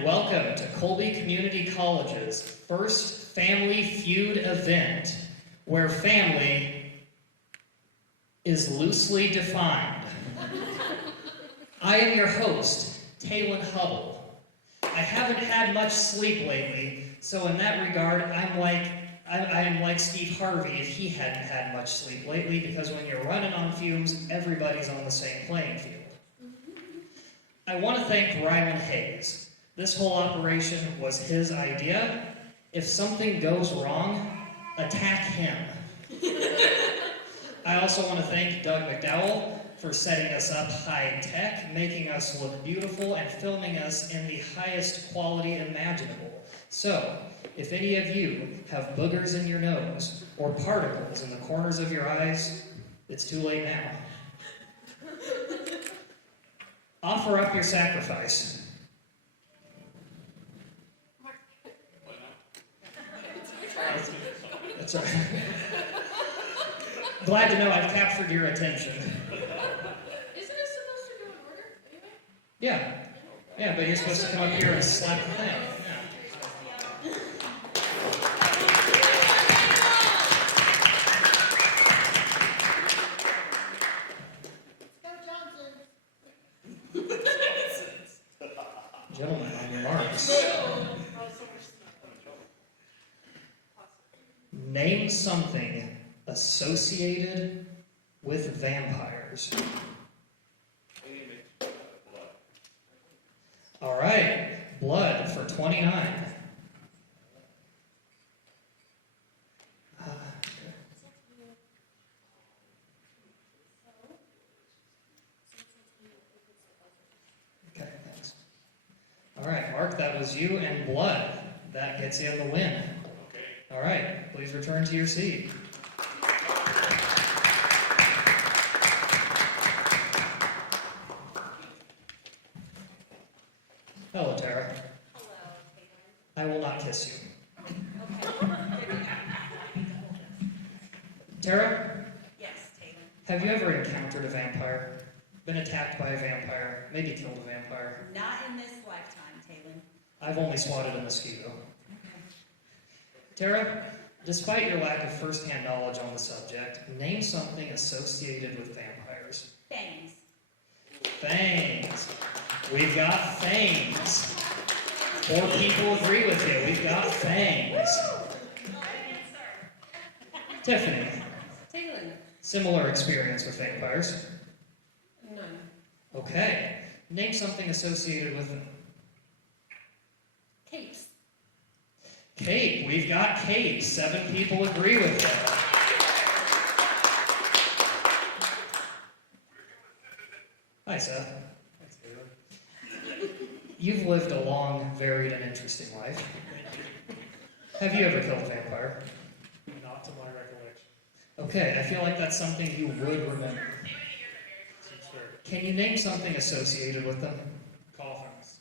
and welcome to Colby Community College's first Family Feud event, where family is loosely defined. I am your host, Talon Hubble. I haven't had much sleep lately, so in that regard, I am like Steve Harvey if he hadn't had much sleep lately, because when you're running on fumes, everybody's on the same playing field. I want to thank Rylan Hayes. This whole operation was his idea. If something goes wrong, attack him. I also want to thank Doug McDowell for setting us up high-tech, making us look beautiful, and filming us in the highest quality imaginable. So, if any of you have boogers in your nose or particles in the corners of your eyes, it's too late now. Offer up your sacrifice. That's all right. Glad to know I've captured your attention. Isn't it supposed to go in order anyway? Yeah. Yeah, but you're supposed to come up here and slap the thing. Yeah. Gentlemen, on your marks. Name something associated with vampires. All right, blood for 29. Okay, thanks. All right, Mark, that was you and blood. That gets you the win. Okay. All right, please return to your seat. Hello, Tara. Hello, Taylor. I will not kiss you. Okay. Tara, Yes, Taylor. have you ever encountered a vampire? Been attacked by a vampire? Maybe killed a vampire? Not in this lifetime, Taylor. I've only swatted a mosquito. Tara, despite your lack of first-hand knowledge on the subject, name something associated with vampires. Fangs. Fangs. We've got fangs. 4 people agree with you. We've got fangs. Tiffany, Taylor. similar experience with vampires. None. Okay. Name something associated with them. Capes. Cape. We've got cape. 7 people agree with that. Hi, Seth. Thanks, Taylor. You've lived a long, varied, and interesting life. Have you ever killed a vampire? Not to my recollection. Okay, I feel like that's something you would remember. Sure. Can you name something associated with them? Coffins.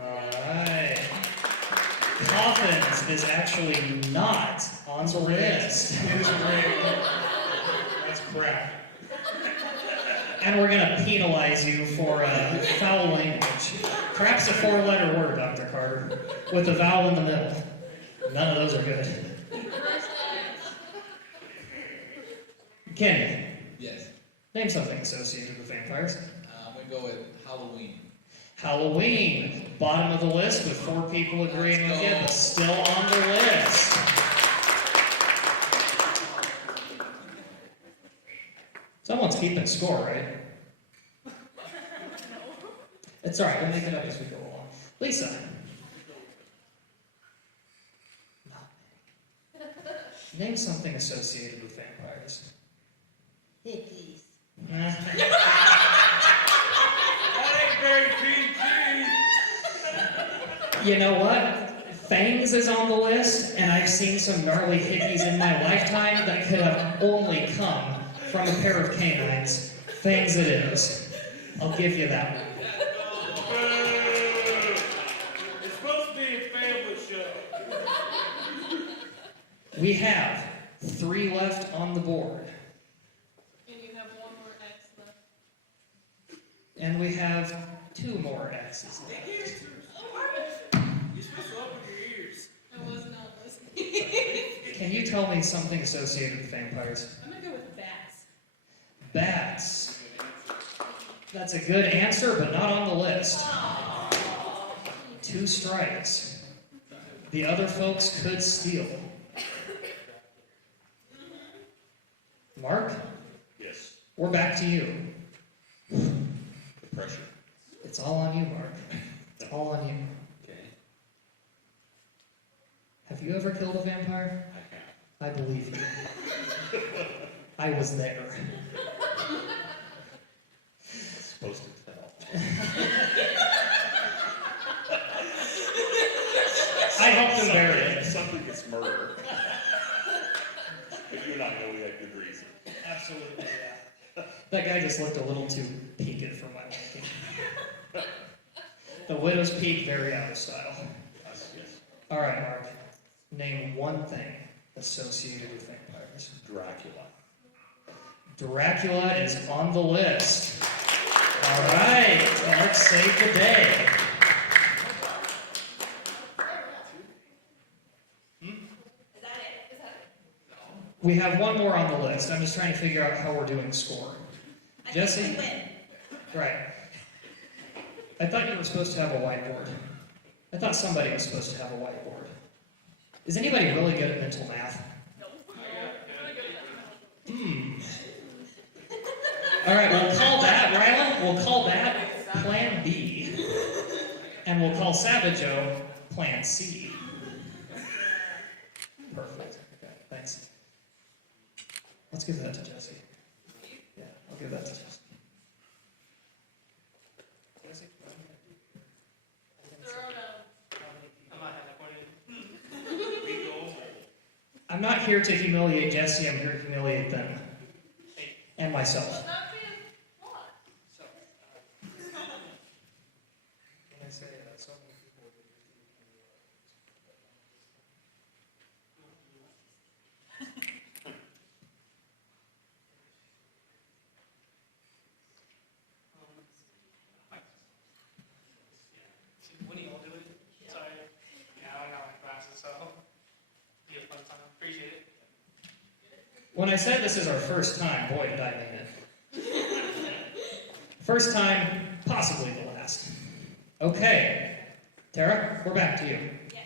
Alright. Coffins is actually not on the list. It is great. That's crap. And we're going to penalize you for foul language. Perhaps a 4-letter word, Dr. Carter, with a vowel in the middle. None of those are good. Kenny, Yes. name something associated with vampires. I'm going to go with Halloween. Halloween, bottom of the list with 4 people agreeing with you, but still on the list. Someone's keeping score, right? It's all right, we'll make it up as we go along. Lisa. Name something associated with vampires. Hickeys. That ain't very PG. You know what? Fangs is on the list, and I've seen some gnarly hickeys in my lifetime that could have only come from a pair of canines. Fangs it is. I'll give you that one. It's supposed to be a family show. We have 3 left on the board. And you have 1 more X left. And we have 2 more X's left. tell me something associated with vampires? I'm gonna go with bats. Bats. That's a good answer, but not on the list. 2 strikes. The other folks could steal. Mark, Yes. we're back to you. The pressure. It's all on you, Mark. It's all on you. Okay. Have you ever killed a vampire? I have. I believe you. I was there. Supposed to tell. I helped him bury it. Something gets murder. But you and I know we had good reason. Absolutely, yeah. That guy just looked a little too peaked for my liking. The widow's peak, very out of style. Yes. All right, Mark. Name one thing associated with vampires. Dracula. Dracula is on the list. All right, Mark saved the day. Is that it? We have one more on the list. I'm just trying to figure out how we're doing score. Jesse? I think we win. Right. I thought you were supposed to have a whiteboard. I thought somebody was supposed to have a whiteboard. Is anybody really good at mental math? All right, we'll call that, Rylan, we'll call that Plan B. And we'll call Savajo Plan C. Perfect. Okay, thanks. Let's give that to Jesse. Yeah, I'll give that to Jesse. Jesse? I'm not here to humiliate Jesse, I'm here to humiliate them. And myself. Not being flawed. When I say that, so many people would When you all do it, sorry. Yeah, I got my glasses, so you get fun time. Appreciate it. When I said this is our first time, boy, did I mean it. First time, possibly the last. Okay. Tara, we're back to you. Yes.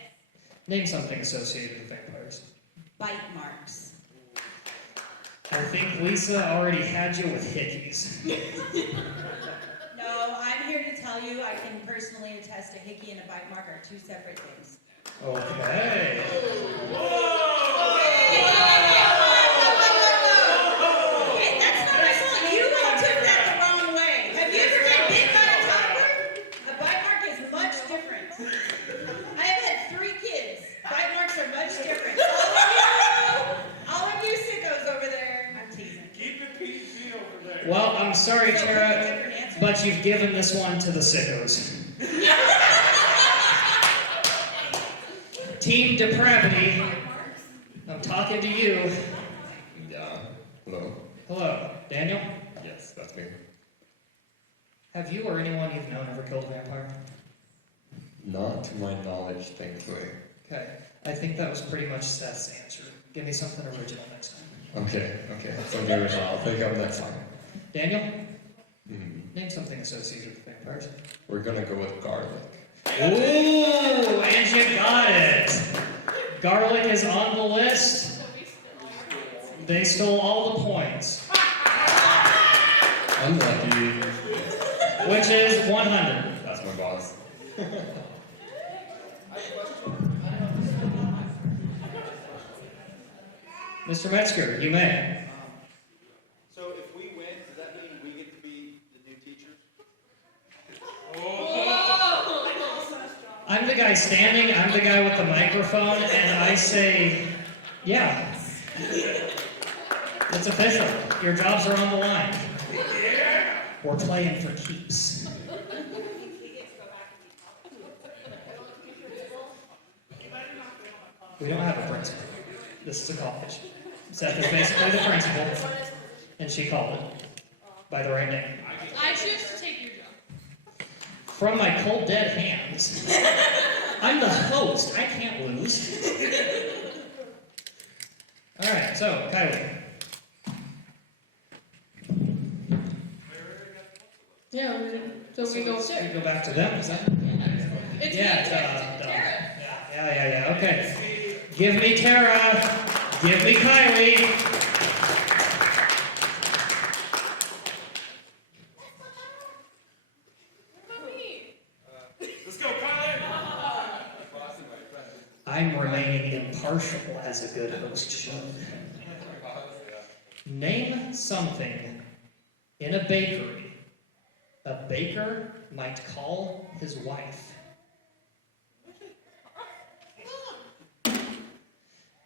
Name something associated with vampires. Bite marks. I think Lisa already had you with hickeys. No, I'm here to tell you I can personally attest a hickey and a bite mark are 2 separate things. Okay. Hey, that's not my fault. You all took that the wrong way. Have you ever been bit by a toddler? A bite mark is much different. I have had 3 kids. Bite marks are much different. All of you sickos over there, I'm teasing. Keep it PG over there. Well, I'm sorry, So, Tara, different answer? but you've given this one to the sickos. Team Depravity, I'm talking to you. Yeah. Hello? Hello, Daniel? Yes, that's me. Have you or anyone you've known ever killed a vampire? Not to my knowledge, thankfully. Okay, I think that was pretty much Seth's answer. Give me something original next time. Okay. Something original. I'll think of next time. Daniel, Hmm. name something associated with vampires. We're gonna go with garlic. Ooh, and you got it. Garlic is on the list. They stole all the points, Unlucky. which is 100. That's my boss. Mr. Metzger, you may. So if we win, does that mean we get to be the new teachers? I'm the guy standing, I'm the guy with the microphone, and I say, yeah. It's official. Your jobs are on the line. We're playing for keeps. We don't have a principal. This is a college. Seth is basically the principal, and she called it by the right name. I choose to take your job. From my cold dead hands. I'm the host. I can't lose. All right, so Kylie. Yeah, so we go We sit. go back to them. Is that? It's Yeah, me, Tara. Tara. Yeah. Okay. Give me Tara. Give me Kylie. What about me? Let's go, Kylie! I'm remaining impartial as a good host should. Name something in a bakery a baker might call his wife.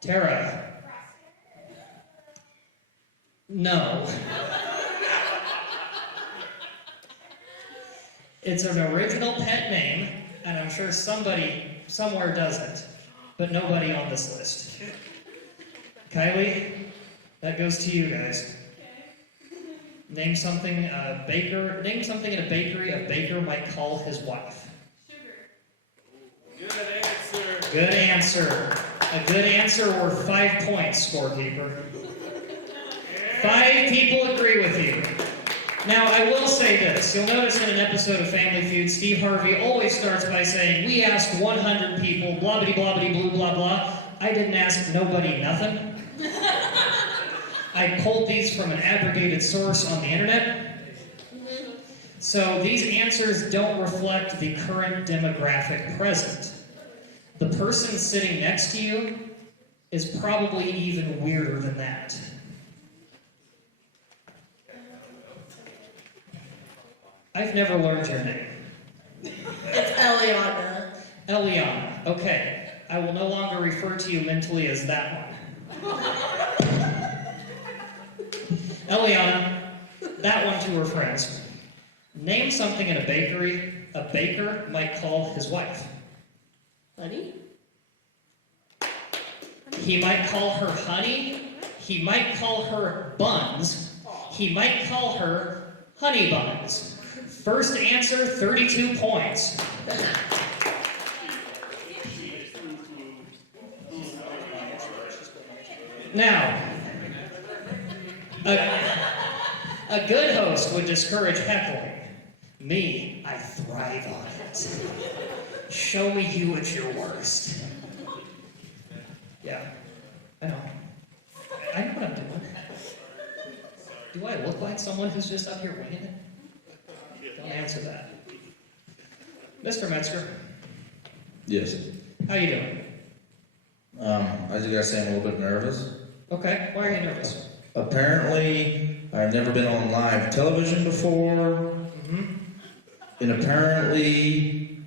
Tara. No. It's an original pet name, and I'm sure somebody somewhere does it, but nobody on this list. Kylie, that goes to you guys. Name something in a bakery a baker might call his wife. Sugar. Good answer. Good answer. A good answer worth 5 points, scorekeeper. 5 people agree with you. Now, I will say this. You'll notice in an episode of Family Feud, Steve Harvey always starts by saying, we asked 100 people, blah-bitty-blah-bitty-blue, blah, blah. I didn't ask nobody nothing. I pulled these from an aggregated source on the internet. So these answers don't reflect the current demographic present. The person sitting next to you is probably even weirder than that. I've never learned your name. It's Eliana. Eliana. Okay. I will no longer refer to you mentally as that one. Eliana, that one to her friends. Name something in a bakery a baker might call his wife. Honey? He might call her honey. He might call her buns. He might call her honey buns. First answer, 32 points. Now, a good host would discourage heckling. Me, I thrive on it. Show me you at your worst. Yeah, I know. I know what I'm doing. Do I look like someone who's just up here winging it? Don't answer that. Mr. Metzger, Yes. how you doing? I just gotta say I'm a little bit nervous. Okay, why are you nervous? Apparently, I've never been on live television before, and apparently,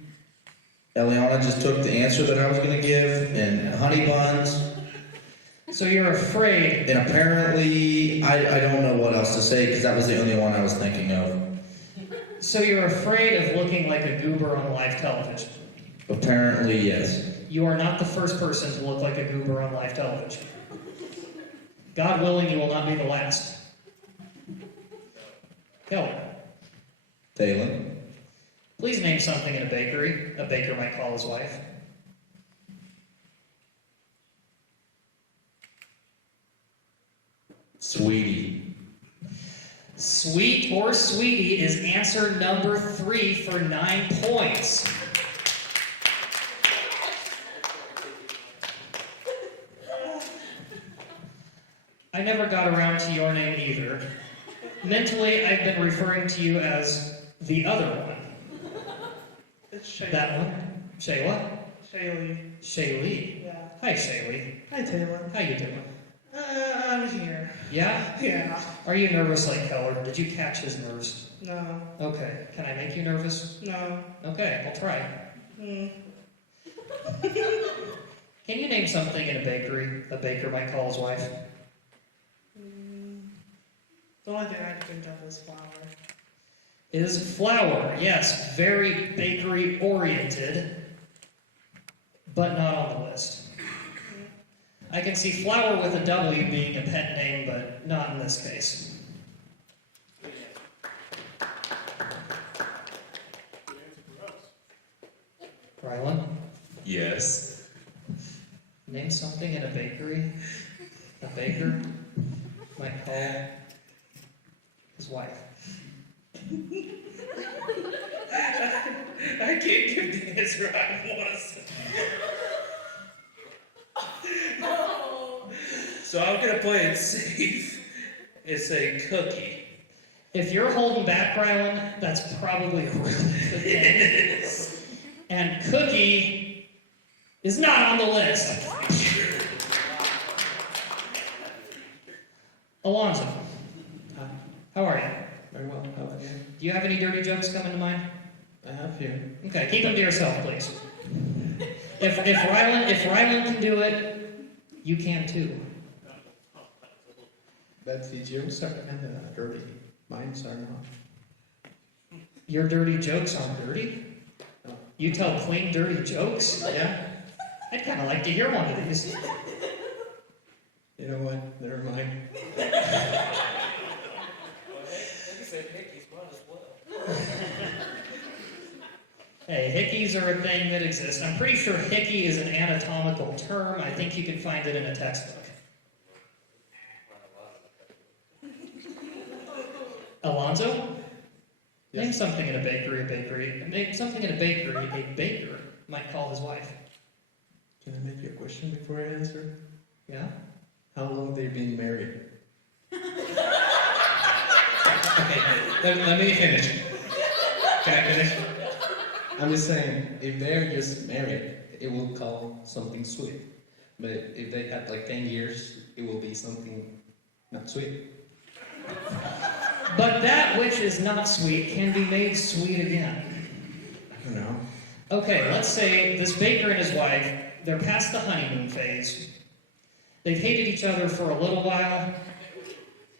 Eliana just took the answer that I was gonna give, and honey buns, So you're afraid, and apparently, I don't know what else to say, because that was the only one I was thinking of. so you're afraid of looking like a goober on live television. Apparently, yes. You are not the first person to look like a goober on live television. God willing, you will not be the last. Kelly, Thalen, please name something in a bakery a baker might call his wife. Sweetie. Sweet or sweetie is answer number 3 for 9 points. I never got around to your name either. Mentally, I've been referring to you as the other one. It's Shay. That one. Shayla? Shaylee. Shaylee. Yeah. Hi, Shaylee. Hi, Taylor. How you doing? I'm here. Yeah? Yeah. Are you nervous like Keller? Did you catch his nerves? No. Okay. Can I make you nervous? No. Okay, I'll try. Mm. Can you name something in a bakery a baker might call his wife? The only thing I can think of is flour. Is flour. Yes, very bakery oriented, but not on the list. I can see flour with a W being a pet name, but not in this case. Rylan, Yes. name something in a bakery a baker might call his wife? I can't give the answer I want. So I'm gonna play it safe and say cookie. If you're holding back, Rylan, that's probably a really good thing. And cookie is not on the list. Alonzo, how are you? Very well, how about you? Do you have any dirty jokes coming to mind? I have here. Okay, keep them to yourself, please. If Rylan can do it, you can too. But the jokes are kind of dirty. Mine's are not. Your dirty jokes aren't dirty? You tell clean, dirty jokes? Yeah? I'd kind of like to hear one of these. You know what? Never mind. Maybe say Mickey's one as well. Hey, hickeys are a thing that exists. I'm pretty sure hickey is an anatomical term. I think you can find it in a textbook. Alonzo? Yes. Name something in a bakery, Name something in a bakery a baker might call his wife. Can I make you a question before I answer? Yeah? How long they been married? Okay, let me finish. Can I finish? I'm just saying, if they're just married, it will call something sweet. But if they had like 10 years, it will be something not sweet. But that which is not sweet can be made sweet again. I don't know. Okay, let's say this baker and his wife, they're past the honeymoon phase. They've hated each other for a little while,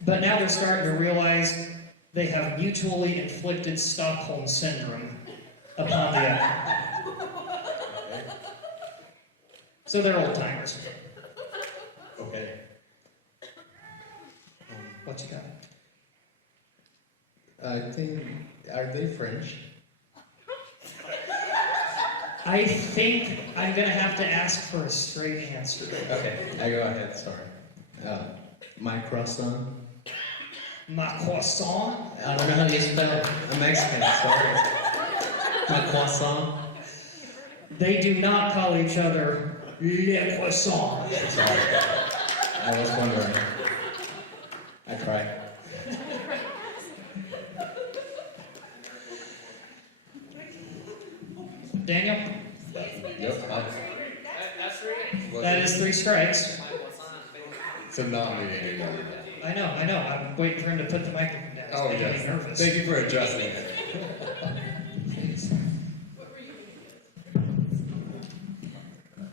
but now they're starting to realize they have mutually inflicted Stockholm syndrome upon the other. So they're old timers. Okay. What you got? I think, are they French? I think I'm gonna have to ask for a straight answer. Okay, I go ahead, sorry. My croissant. Ma croissant? I don't know how you spell it. I'm Mexican, sorry. My croissant. They do not call each other le croissant. Sorry. I was wondering. I tried. Daniel? Yep. That's right. That is 3 strikes. So not me anymore. I know. I'm waiting for him to put the microphone down. It's Oh, making yes. me nervous. Thank you for adjusting it. Please. What were you gonna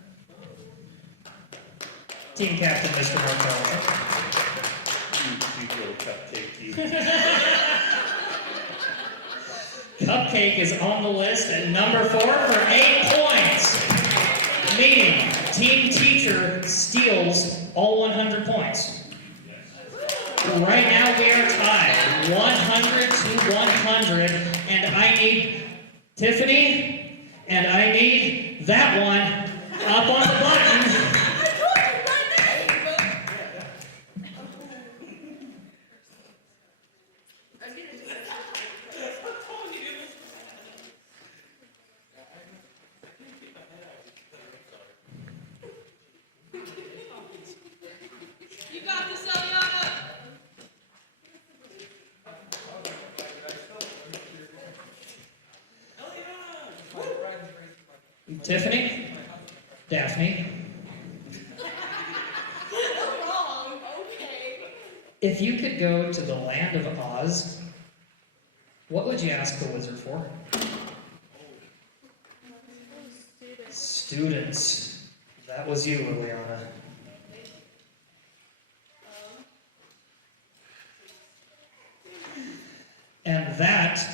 Team captain, Mr. Martel. You little cupcake, you. Cupcake is on the list at number 4 for 8 points. Meaning, team teacher steals all 100 points. Right now we are tied, 100 to 100, and I need Tiffany, and I need that one up on the button. You got this, Eliana. Tiffany, Daphne, Wrong. Okay. if you could go to the land of Oz, what would you ask the wizard for? Students. That was you, Liliana. And that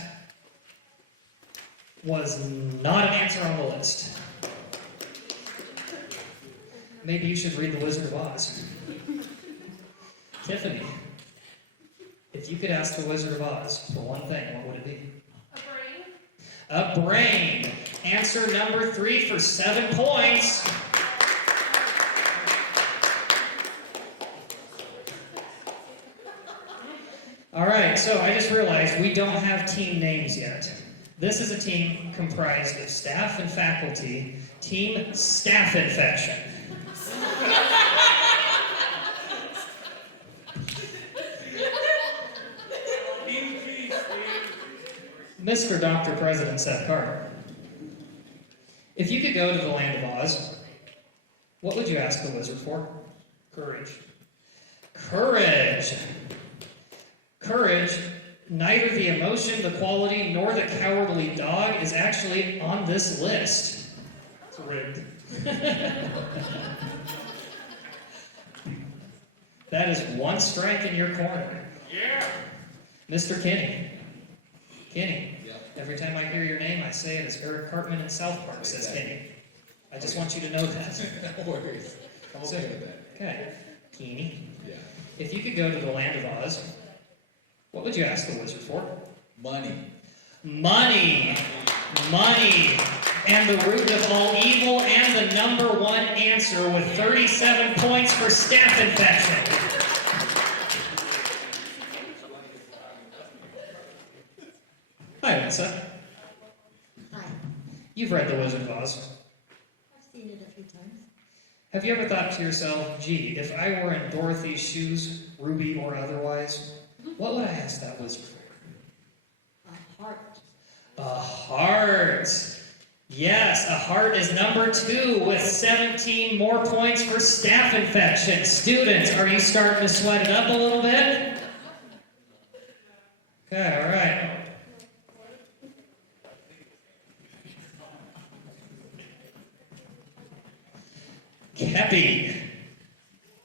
was not an answer on the list. Maybe you should read The Wizard of Oz. Tiffany, if you could ask the Wizard of Oz for one thing, what would it be? A brain. A brain. Answer number 3 for 7 points. All right, so I just realized we don't have team names yet. This is a team comprised of staff and faculty. Team Staff Infection. Mr. Dr. President Seth Carter, if you could go to the land of Oz, what would you ask the wizard for? Courage. Courage. Courage, neither the emotion, the quality, nor the cowardly dog is actually on this list. It's rigged. That is one strike in your corner. Yeah. Mr. Kinney. Kinney. Yeah. Every time I hear your name, I say it as Eric Cartman in South Park says Kinney. I just want you to know that. No worries. I'm okay with that. Okay. Kinney. Yeah. If you could go to the land of Oz, what would you ask the wizard for? Money. Money. Money. And the root of all evil and the number one answer with 37 points for staph infection. Hi, Lisa. Hi, You've read The Wizard of Oz. I've seen it a few times. Have you ever thought to yourself, gee, if I were in Dorothy's shoes, Ruby or otherwise, what would I ask that wizard for? A heart. A heart. Yes, a heart is number 2 with 17 more points for staph infection. Students, are you starting to sweat it up a little bit? Okay, all right. Kepi,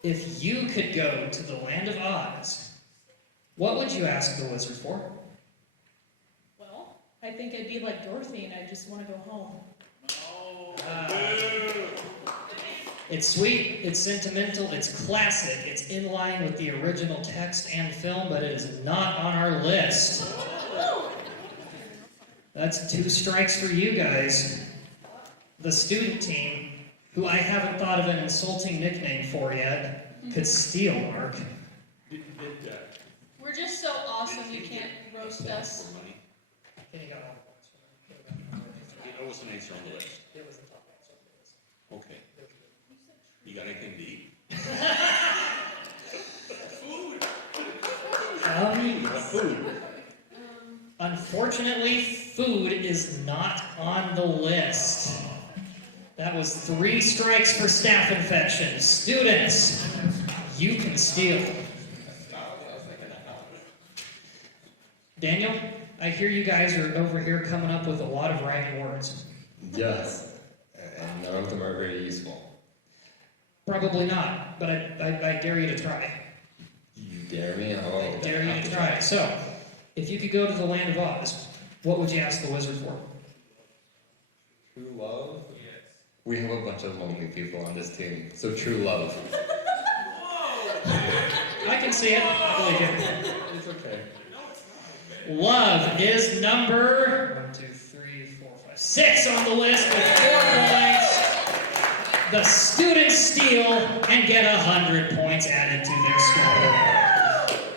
if you could go to the land of Oz, what would you ask the wizard for? Well, I think I'd be like Dorothy and I just want to go home. It's sweet, it's sentimental, it's classic, it's in line with the original text and film, but it is not on our list. That's 2 strikes for you guys. The student team, who I haven't thought of an insulting nickname for yet, could steal, Mark. We're just so awesome you can't roast us. Can you got all the points? What was the answer on the list? It was the top answer on the list. Okay. You got anything to eat? Food. Unfortunately, food is not on the list. That was 3 strikes for staph infection. Students, you can steal. Daniel, I hear you guys are over here coming up with a lot of rhyming words. Yes. And none of them are very useful. Probably not, but I dare you to try. You dare me? Oh, I dare you to try. So, if you could go to the land of Oz, what would you ask the wizard for? True love? Yes. We have a bunch of lonely people on this team, so true love. I can see it. I believe you. It's okay. Love is number 1, 2, 3, 4, 5, 6 on the list with 4 points. The students steal and get 100 points added to their score.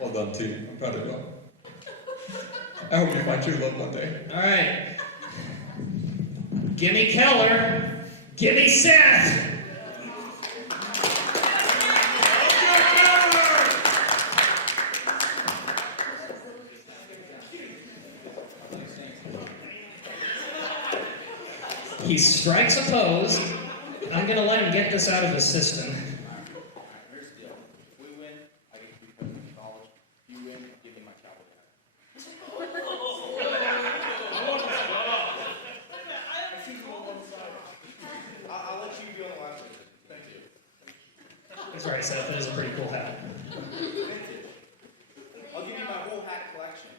Well done, team. I'm proud of you. I hope you find true love one day. All right. Gimme Keller. Gimme Seth. He strikes opposed. I'm going to let him get this out of his system. Here's the deal. If we win, I get to be president of college. You win, give me my cowboy hat. I'll let you be on the last one. Thank you. That's right, Seth. That is a pretty cool hat. I'll give you my whole hat collection.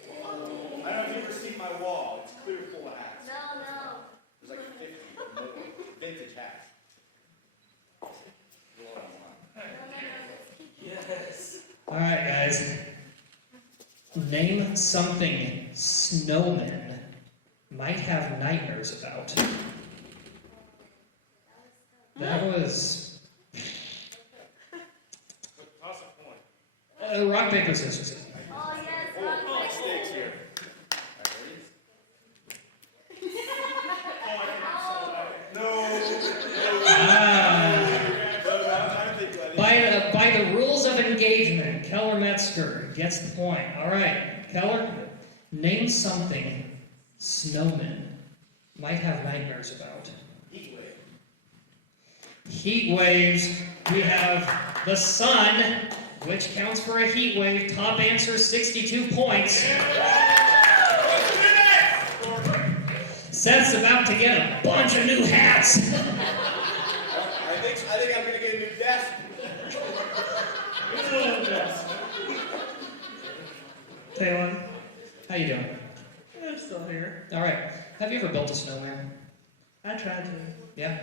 I don't know if you've ever seen my wall. It's clear full of hats. No, no. There's like 50 more vintage hats. There's a lot online. Yes. All right, guys. Name something snowmen might have nightmares about. That was Toss a coin. rock, paper, scissors. Stakes here. By the rules of engagement, Keller Metzger gets the point. All right, Keller, name something snowmen might have nightmares about. Heat waves. We have the sun, which counts for a heat wave. Top answer, 62 points. Seth's about to get a bunch of new hats. I think I'm gonna get a new desk. Taylor, how you doing? I'm still here. All right. Have you ever built a snowman? I tried to. Yeah?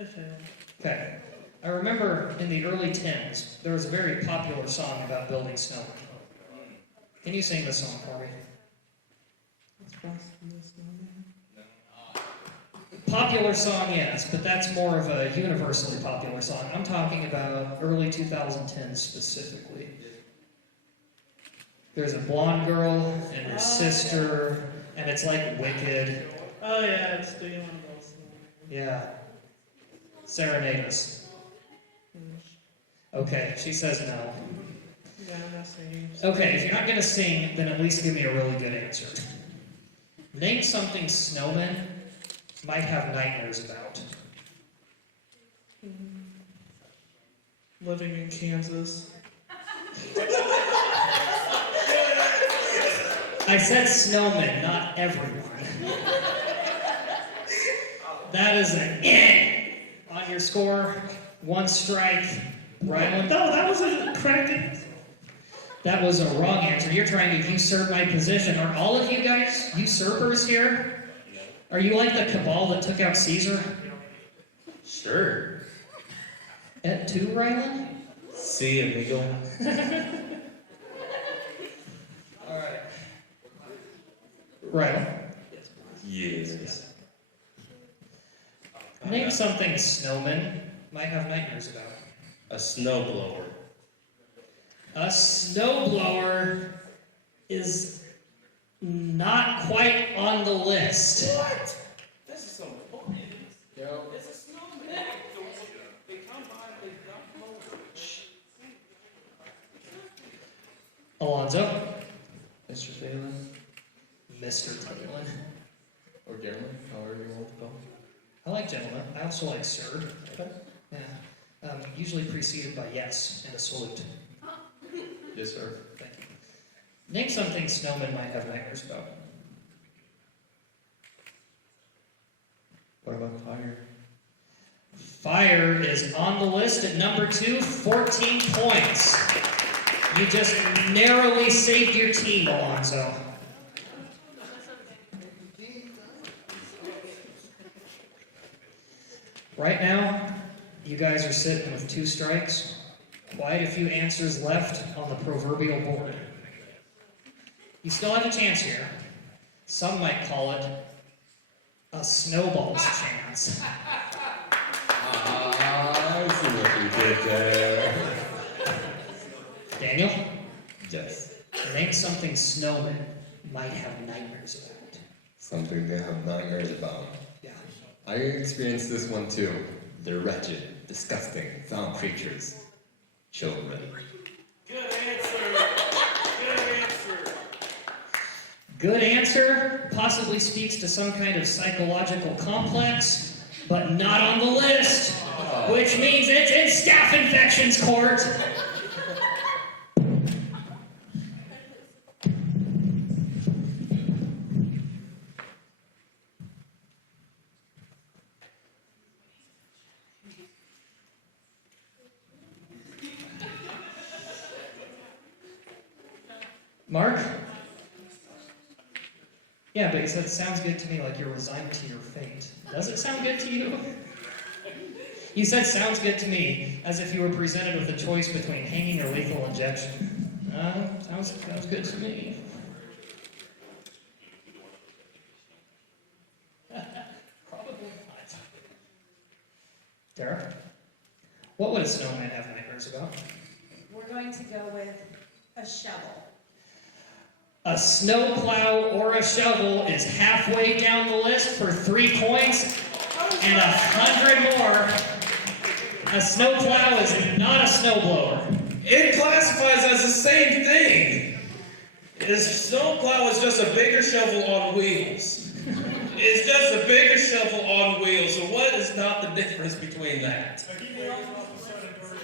I failed. Okay. I remember in the early 10s, there was a very popular song about building snowmen. Can you sing this song for me? What's Frosty the Snowman? Popular song, yes, but that's more of a universally popular song. I'm talking about early 2010s specifically. There's a blonde girl and her sister, and it's like Wicked. Oh yeah, it's the one of those. Yeah. Serenade us. Okay, she says no. Yeah, I'm not singing. Okay, if you're not going to sing, then at least give me a really good answer. Name something snowmen might have nightmares about. Living in Kansas. I said snowmen, not everyone. That is an on your score. One strike. Rylan? No, that was a correct. That was a wrong answer. You're trying to usurp my position. Are all of you guys usurpers here? Are you like the cabal that took out Caesar? Sure. Et tu, Rylan? See, amigo. All right. Rylan, Yes. name something snowmen might have nightmares about. A snowblower. A snowblower is not quite on the list. What? This is so important. Yo, It's a snowman. They come by, they dump over. Alonzo? Mr. Phelan, Mr. Taylor. or gentleman, however you want to call I like gentlemen. I also like sir. Okay. Yeah. Usually preceded by yes and a salute. it. Yes, sir. Thank you. Name something snowmen might have nightmares about. What about fire? Fire is on the list at number 2, 14 points. You just narrowly saved your team, Alonzo. Right now, you guys are sitting with 2 strikes. Quite a few answers left on the proverbial board. You still have a chance here. Some might call it a snowball's chance. I see what you did there. Daniel, Yes. name something snowmen might have nightmares about. Something they have nightmares about. Yeah. I experienced this one too. They're wretched, disgusting, foul creatures. Children. Good answer. Good answer. Good answer. Possibly speaks to some kind of psychological complex, but not on the list, which means it's in staph infections court. Mark? Yeah, but you said it sounds good to me like you're resigned to your fate. Does it sound good to you? You said sounds good to me as if you were presented with a choice between hanging or lethal injection. Sounds good to me. Probably not. Tara? What would a snowman have nightmares about? We're going to go with A shovel. A snowplow or a shovel is halfway down the list for 3 points and 100 more. A snowplow is not a snowblower. It classifies as the same thing. A snowplow is just a bigger shovel on wheels. It's just a bigger shovel on wheels. So what is not the difference between that?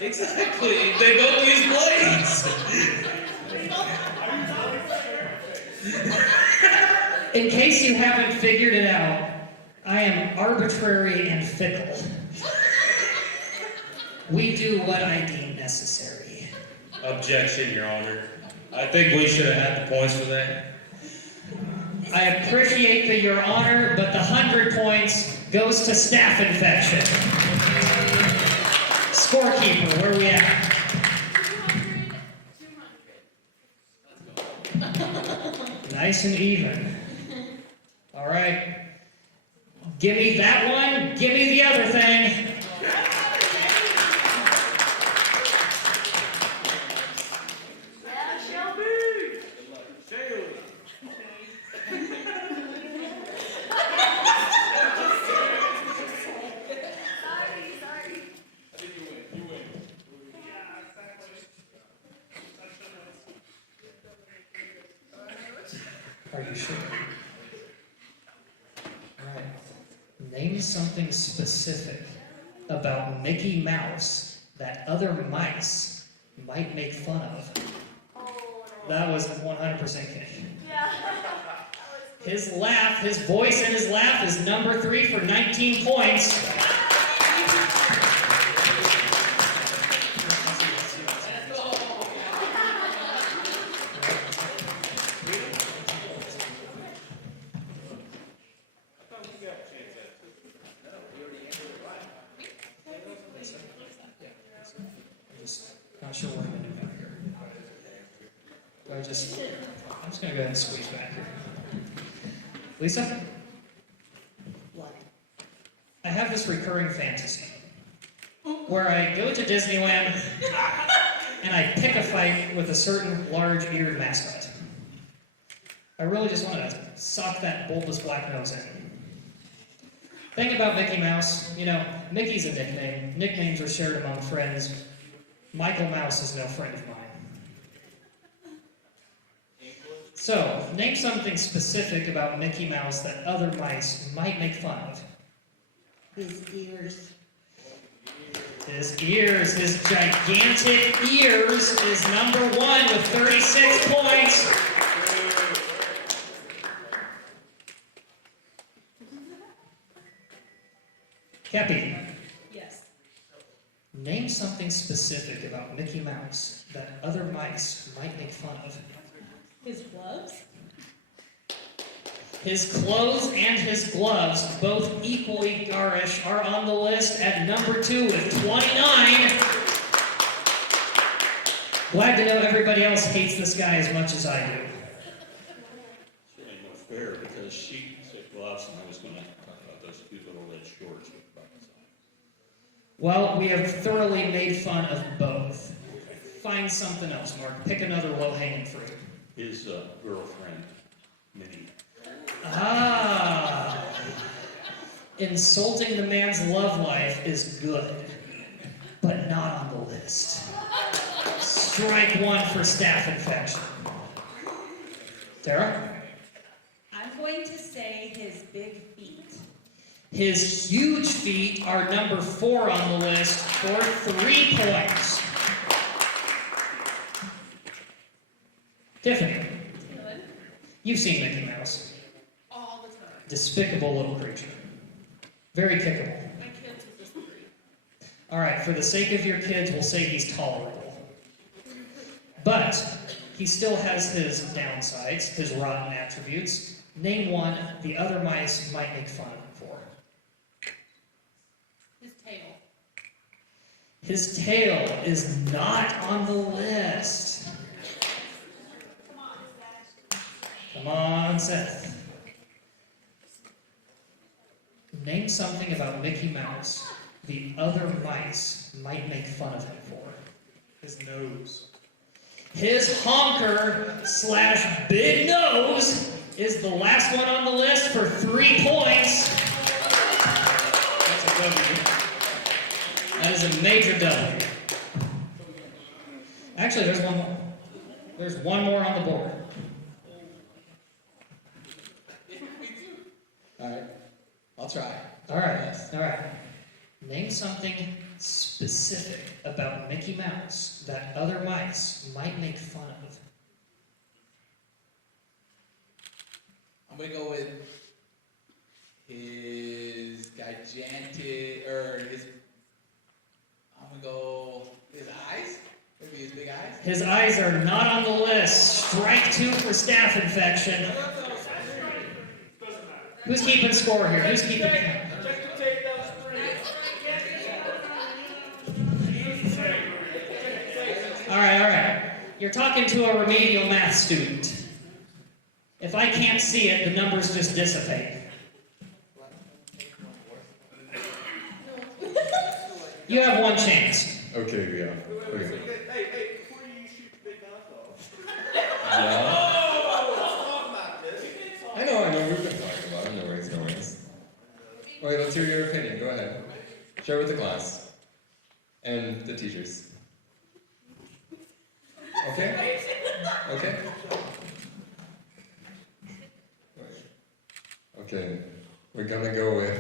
Exactly. They both use blades. In case you haven't figured it out, I am arbitrary and fickle. We do what I deem necessary. Objection, Your Honor. I think we should have had the points for that. I appreciate the Your Honor, but the 100 points goes to staph infection. Scorekeeper, where are we at? 200. Nice and even. All right. Give me that one, give me the other thing. Are you sure? Alright. Name something specific about Mickey Mouse that other mice might make fun of. That was 100% kidding. His laugh, his voice in his laugh is number 3 for 19 points. Not sure what I'm going to do here. I'm just going to go ahead and squeeze back here. Lisa? What? I have this recurring fantasy where I go to Disneyland and I pick a fight with a certain large-eared mascot. I really just want to sock that bulbous black nose in. Thing about Mickey Mouse, you know, Mickey's a nickname. Nicknames are shared among friends. Michael Mouse is no friend of mine. So, name something specific about Mickey Mouse that other mice might make fun of. His ears. His ears, his gigantic ears is number 1 with 36 points. Cappy. Yes. Name something specific about Mickey Mouse that other mice might make fun of. His gloves? His clothes and his gloves, both equally garish, are on the list at number 2 with 29. Glad to know everybody else hates this guy as much as I do. It's really no fair because she said gloves and I was going to talk about those cute little red shorts with buttons on. Well, we have thoroughly made fun of both. Find something else, Mark. Pick another low-hanging fruit. His girlfriend, Minnie. Ah. Insulting the man's love life is good, but not on the list. Strike 1 for staph infection. Tara? I'm going to say his big feet. His huge feet are number 4 on the list for 3 points. Tiffany, Good. you've seen Mickey Mouse. All the time. Despicable little creature. Very kickable. My kids would disagree. All right, for the sake of your kids, we'll say he's tolerable. But he still has his downsides, his rotten attributes. Name one the other mice might make fun of him for. His tail. His tail is not on the list. Come on, Seth. Name something about Mickey Mouse the other mice might make fun of him for. His nose. His honker / big nose is the last one on the list for 3 points. That's a W. That is a major W. Actually, there's one more. There's one more on the board. Alright, I'll try. All right, all right. Name something specific about Mickey Mouse that other mice might make fun of. I'm gonna go with his gigantic, or his, I'm gonna go, his eyes? Maybe his big eyes? His eyes are not on the list. Strike 2 for staph infection. Who's keeping score here? Who's keeping count? All right. You're talking to a remedial math student. If I can't see it, the numbers just dissipate. You have one chance. Okay, yeah. Okay. Hey, before you shoot the big mouth off. Yeah. Let's talk about this. I know, we've been talking about it. No worries. Okay, let's hear your opinion. Go ahead. Share with the class. And the teachers. Okay? Okay? Okay, we're gonna go with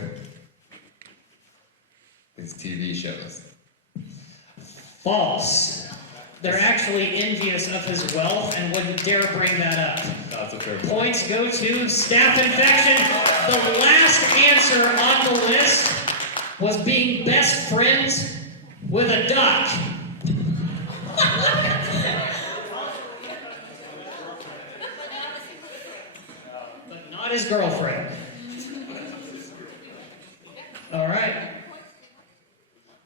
these TV shows. False. They're actually envious of his wealth and wouldn't dare bring that up. That's a fair point. Points go to staph infection. The last answer on the list was being best friends with a duck. But not his girlfriend. All right.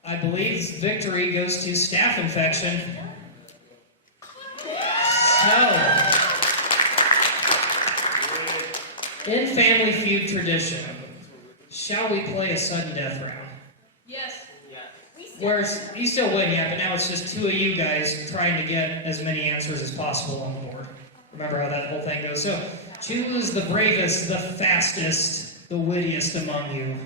I believe victory goes to staph infection. So, in Family Feud tradition, shall we play a sudden death round? Yes. Where you still win, yeah, but now it's just 2 of you guys trying to get as many answers as possible on the board. Remember how that whole thing goes? So, choose the bravest, the fastest, the wittiest among you.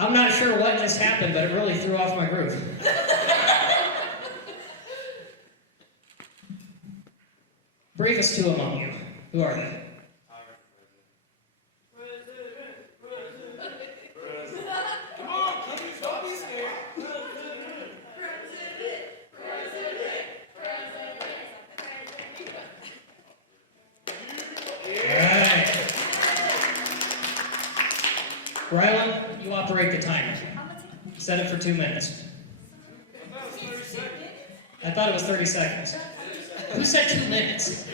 I'm not sure what just happened, but it really threw off my groove. Bravest 2 among you. Who are they? Rylan, you operate the timer. Set it for 2 minutes. I thought it was 30 seconds. Who said 2 minutes?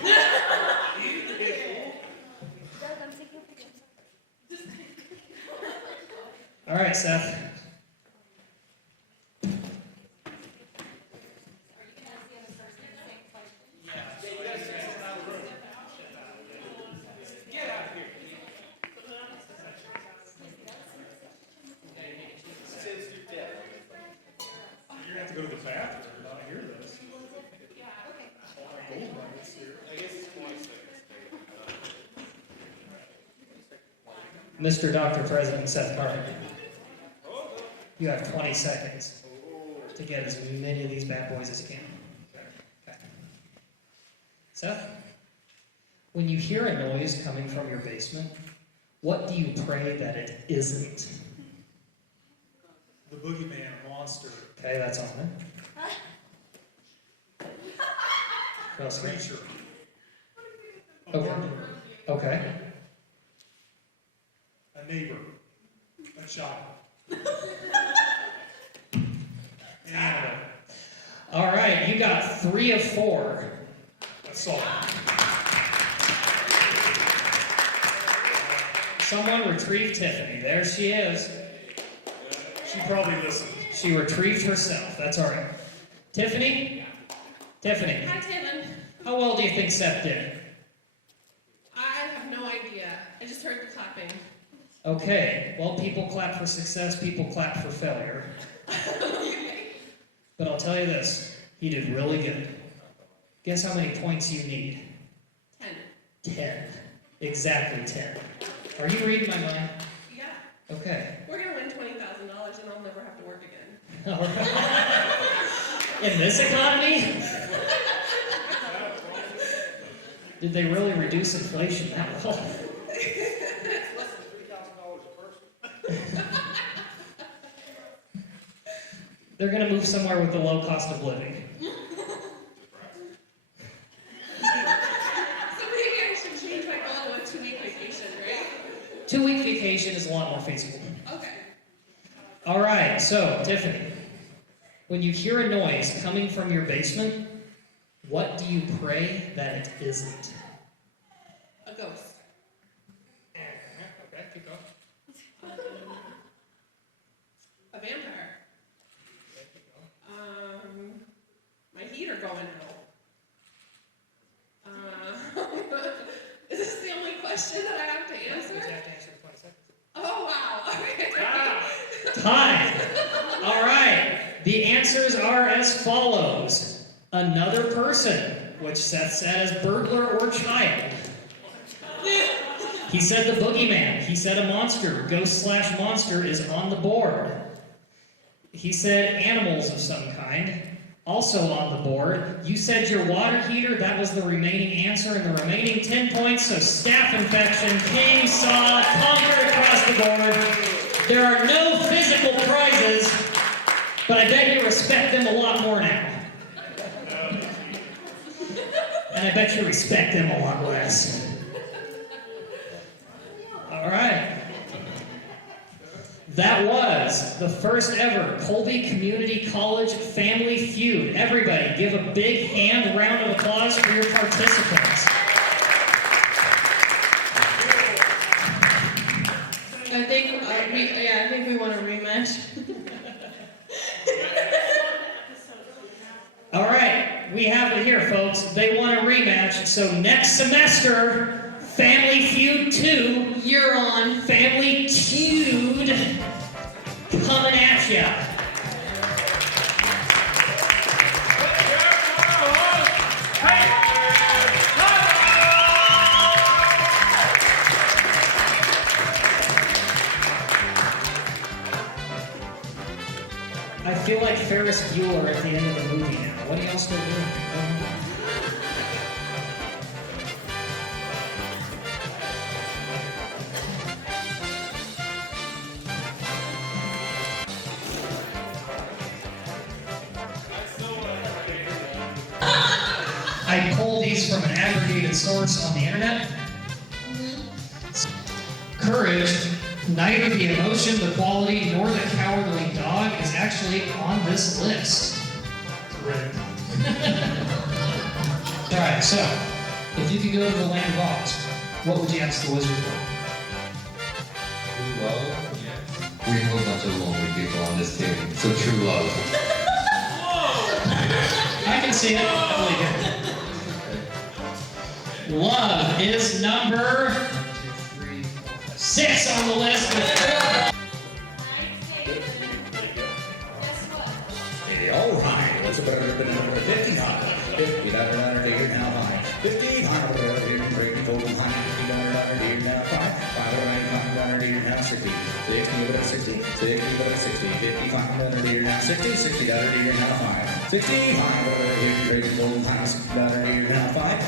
All right, Seth. You're gonna have to go to the bathroom and not hear this. All my gold nuggets here. I guess it's 20 seconds. Mr. Dr. President Seth Carter. You have 20 seconds to get as many of these bad boys as you can. Okay. Seth, when you hear a noise coming from your basement, what do you pray that it isn't? The boogeyman, a monster, Okay, that's on it. Trust me. creature, a Okay. burglar, Okay. a neighbor, a child. An animal. All right, you got 3 of 4. That's all. Someone retrieve Tiffany. There she is. probably listened. She retrieved herself. That's all right. Tiffany? Tiffany, Hi, Taylor. how well do you think Seth did? I have no idea. I just heard the clapping. Okay, well, people clap for success, people clap for failure. But I'll tell you this, he did really good. Guess how many points you need? 10. 10. Exactly 10. Are you reading my mind? Yeah. Okay. We're gonna win $20,000 and I'll never have to work again. All right. In this economy? Did they really reduce inflation that well? It's less than $3,000 a person. They're going to move somewhere with the low cost of living. So maybe I should change my goal to a 2-week vacation, right? 2-week vacation is a lot more feasible. Okay. All right, so, Tiffany, when you hear a noise coming from your basement, what do you pray that it isn't? A ghost. Okay, keep going. A vampire. My heater going out. Is this the only question that I have to answer? You have to answer in 20 seconds. Oh, wow. Okay. Time. All right. The answers are as follows. Another person, which Seth said as burglar or child. He said the boogeyman. He said a monster. Ghost/monster is on the board. He said animals of some kind. Also on the board. You said your water heater. That was the remaining answer. And the remaining 10 points. So staph infection, king, saw, conquered across the board. There are no physical prizes, but I bet you respect them a lot more now. And I bet you respect them a lot less. All right. That was the first ever Colby Community College Family Feud. Everybody, give a big hand round of applause for your participants. I think we want a rematch. All right, we have it here, folks. They want a rematch, so next semester, Family Feud 2, You're on. Family Feud coming at ya. I feel like Ferris Bueller at the end of the movie now. What are y'all still doing? I pulled these from an aggregated source on the internet. Courage, neither the emotion, the quality, nor the cowardly dog is actually on this list. Correct. Alright, so, if you could go to the land of Oz, what would you ask the wizard for? True love? We have a bunch of lonely people on this team, so true love. I can see it. I believe it. Love is number 6 on the list. Hey, all right. What's about number 50? 50 $1 deer now high. 50 $100 deer breaking golden high. $50 deer now $5 deer now 60. 60 $60. 55 deer now 60. $60 deer now 5. 65 deer breaking golden high. $60 deer now 5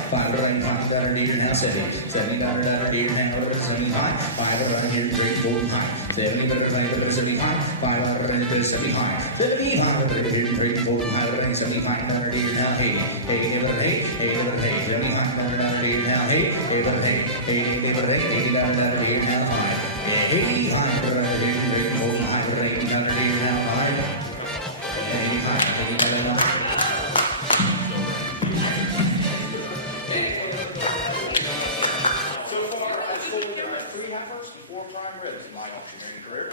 deer now 70. $70 deer now 75. $5 deer breaking golden high. $70 75. $5 deer 75. $75 deer breaking golden high. $75 deer now 80. $80 $75 deer now 8. $80 deer now 5. $85 deer breaking golden high. $80 deer now 5. $85 now 5. So far, I've sold 3 heifers, 4 prime ribs in my auctioneering career.